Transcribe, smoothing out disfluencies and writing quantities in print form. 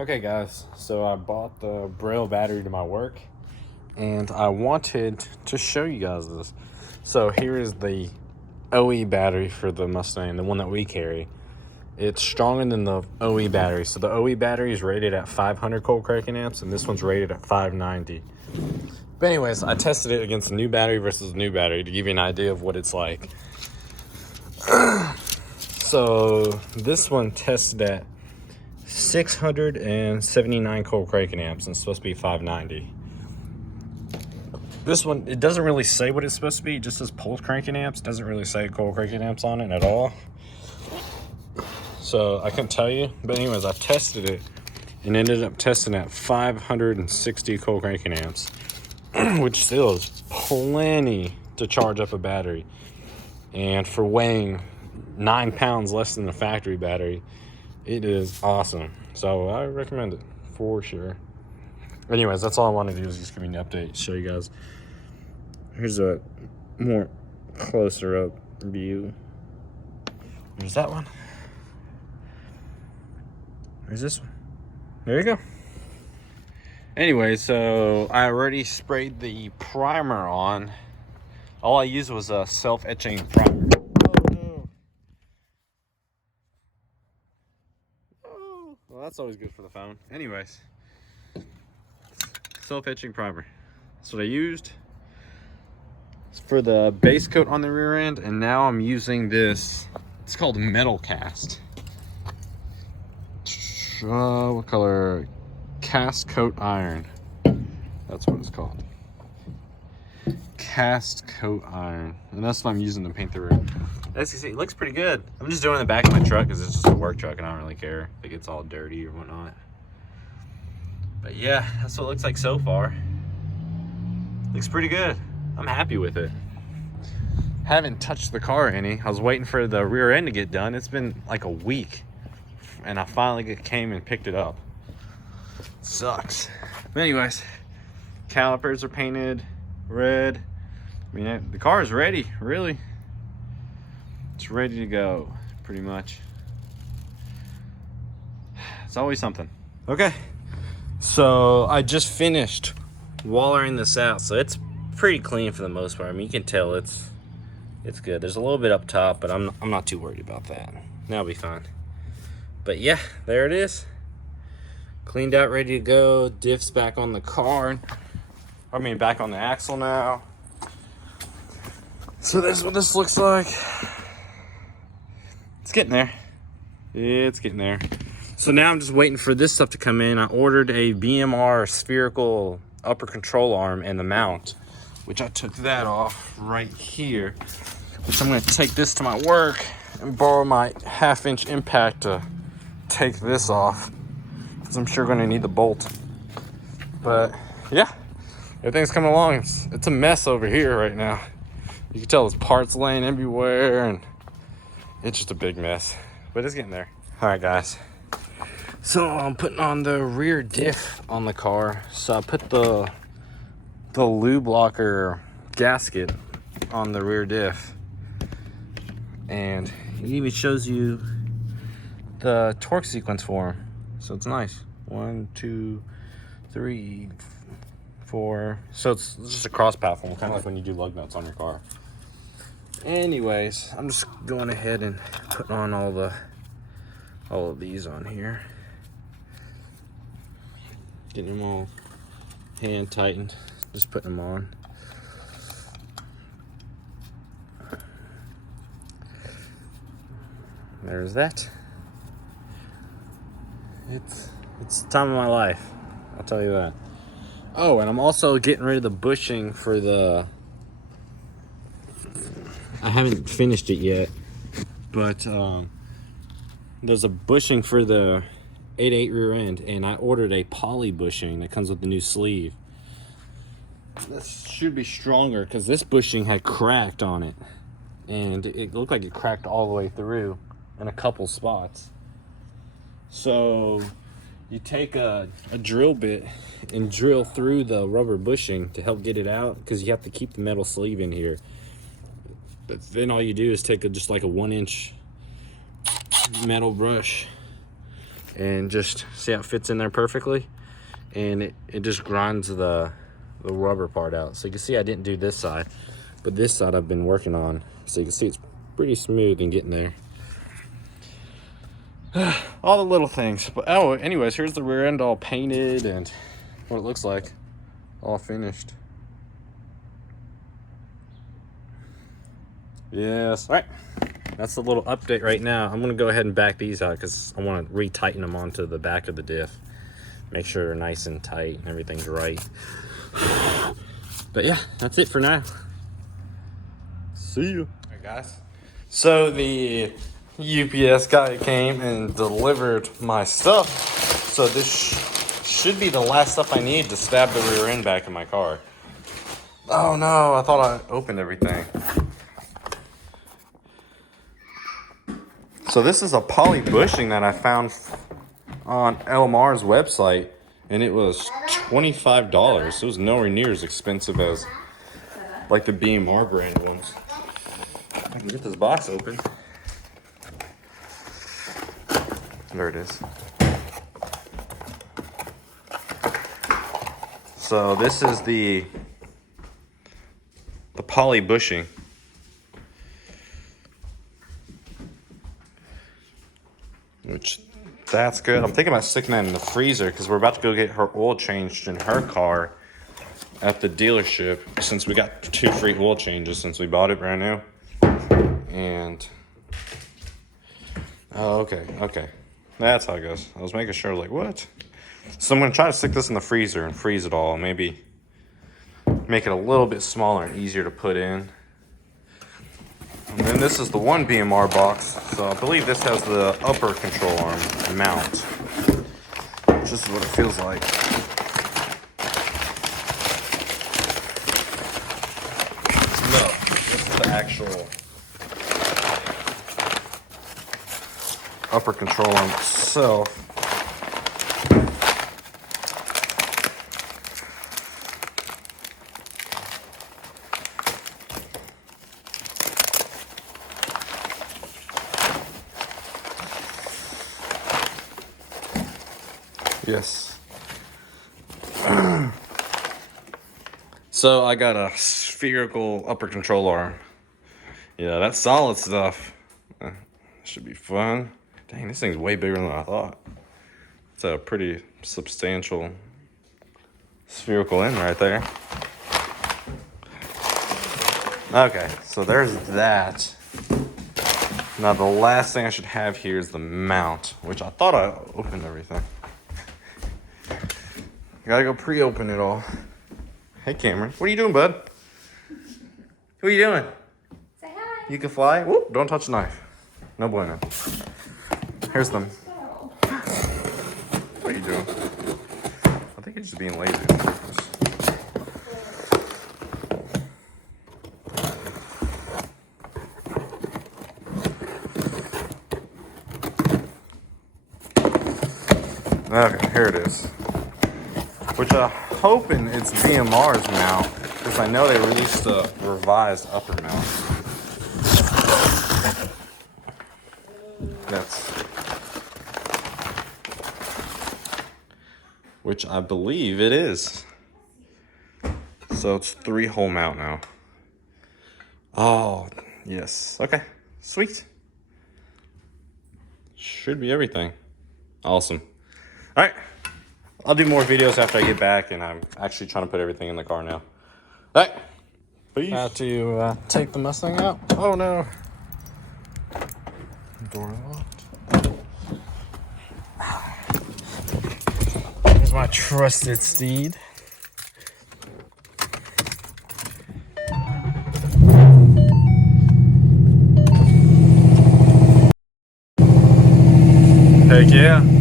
Okay guys, so I bought the Braille battery to my work and I wanted to show you guys this. So here is the OE battery for the Mustang, the one that we carry. It's stronger than the OE battery. So the OE battery is rated at 500 cold cranking amps and this one's rated at 590. But anyways, I tested it against a new battery versus a new battery to give you an idea of what it's like. So this one tested at 679 cold cranking amps and it's supposed to be 590. This one, it doesn't really say what it's supposed to be. It just says pulse cranking amps. It doesn't really say cold cranking amps on it at all. So I couldn't tell you. But anyways, I tested it and ended up testing at 560 cold cranking amps, which still is plenty to charge up a battery. And for weighing 9 pounds less than the factory battery, it is awesome. So I recommend it for sure. Anyways, that's all I wanted to do is just give you an update, show you guys. Here's a more closer up view. There's that one. There's this one. There you go. Anyway, so I already sprayed the primer on. All I used was a self-etching primer. Well, that's always good for the phone. Anyways, self-etching primer. That's what I used for the base coat on the rear end, and now I'm using this. It's called Metal Cast. What color? Cast Coat Iron. That's what it's called. Cast Coat Iron, and that's what I'm using to paint the roof. As you see, it looks pretty good. I'm just doing it in the back of my truck because it's just a work truck and I don't really care if it gets all dirty or whatnot. But yeah, that's what it looks like so far. Looks pretty good. I'm happy with it. Haven't touched the car any. I was waiting for the rear end to get done. It's been like a week and I finally came and picked it up. Sucks. But anyways, calipers are painted red. I mean, the car is ready, really. It's ready to go, pretty much. It's always something. Okay, so I just finished wallering this out, so it's pretty clean for the most part. I mean, you can tell it's good. There's a little bit up top, but I'm not too worried about that. That'll be fine. But yeah, there it is. Cleaned out, ready to go. Diffs back on the car. I mean, back on the axle now. So this is what this looks like. It's getting there. It's getting there. So now I'm just waiting for this stuff to come in. I ordered a BMR spherical upper control arm and the mount, which I took that off right here. Which I'm gonna take this to my work and borrow my 1/2-inch impact to take this off, because I'm sure gonna need the bolt. But yeah, everything's coming along. It's a mess over here right now. You can tell there's parts laying everywhere and it's just a big mess, but it's getting there. All right, guys. So I'm putting on the rear diff on the car. So I put the lube locker gasket on the rear diff, and it even shows you the torque sequence for them. So it's nice. 1, 2, 3, 4. So it's just a cross path one, kind of like when you do lug nuts on your car. Anyways, I'm just going ahead and putting on all of these on here. Getting them all hand tightened. Just putting them on. There's that. It's the time of my life, I'll tell you that. Oh, and I'm also getting rid of the bushing for the... I haven't finished it yet, but there's a bushing for the 8.8 rear end, and I ordered a poly bushing that comes with the new sleeve. This should be stronger because this bushing had cracked on it, and it looked like it cracked all the way through in a couple spots. So you take a drill bit and drill through the rubber bushing to help get it out, because you have to keep the metal sleeve in here. But then all you do is take just like a 1-inch metal brush and just see how it fits in there perfectly. And it just grinds the rubber part out. So you can see I didn't do this side, but this side I've been working on. So you can see it's pretty smooth and getting there. All the little things. But oh, anyways, here's the rear end all painted and what it looks like, all finished. Yes, all right. That's the little update right now. I'm gonna go ahead and back these out because I want to retighten them onto the back of the diff. Make sure they're nice and tight and everything's right. But yeah, that's it for now. See you. All right, guys. So the UPS guy came and delivered my stuff. So this should be the last stuff I need to stab the rear end back in my car. Oh no, I thought I opened everything. So this is a poly bushing that I found on LMR's website, and it was $25. It was nowhere near as expensive as like the BMR brand ones. I can get this box open. There it is. So this is the poly bushing. Which, that's good. I'm thinking about sticking that in the freezer because we're about to go get her oil changed in her car at the dealership, since we got 2 free oil changes since we bought it brand new. And oh, okay, that's how it goes. I was making sure, like, what? So I'm gonna try to stick this in the freezer and freeze it all, maybe make it a little bit smaller and easier to put in. And then this is the one BMR box. So I believe this has the upper control arm mount, which is what it feels like. No, this is the actual upper control arm itself. Yes. So I got a spherical upper control arm. Yeah, that's solid stuff. Should be fun. Dang, this thing's way bigger than I thought. It's a pretty substantial spherical end right there. Okay, so there's that. Now the last thing I should have here is the mount, which I thought I opened everything. Gotta go pre-open it all. Hey Cameron, what are you doing, bud? What are you doing? Say hi. You can fly? Whoop, don't touch the knife. No bueno. Here's them. What are you doing? I think he's just being lazy. Okay, here it is. Which I'm hoping it's BMR's mount, because I know they released a revised upper mount. Which I believe it is. So it's 3-hole mount now. Oh, yes. Okay, sweet. Should be everything. Awesome. All right. I'll do more videos after I get back, and I'm actually trying to put everything in the car now. All right. Peace. Have to take the Mustang out. Oh, no. Door locked. Here's my trusted steed. Heck yeah.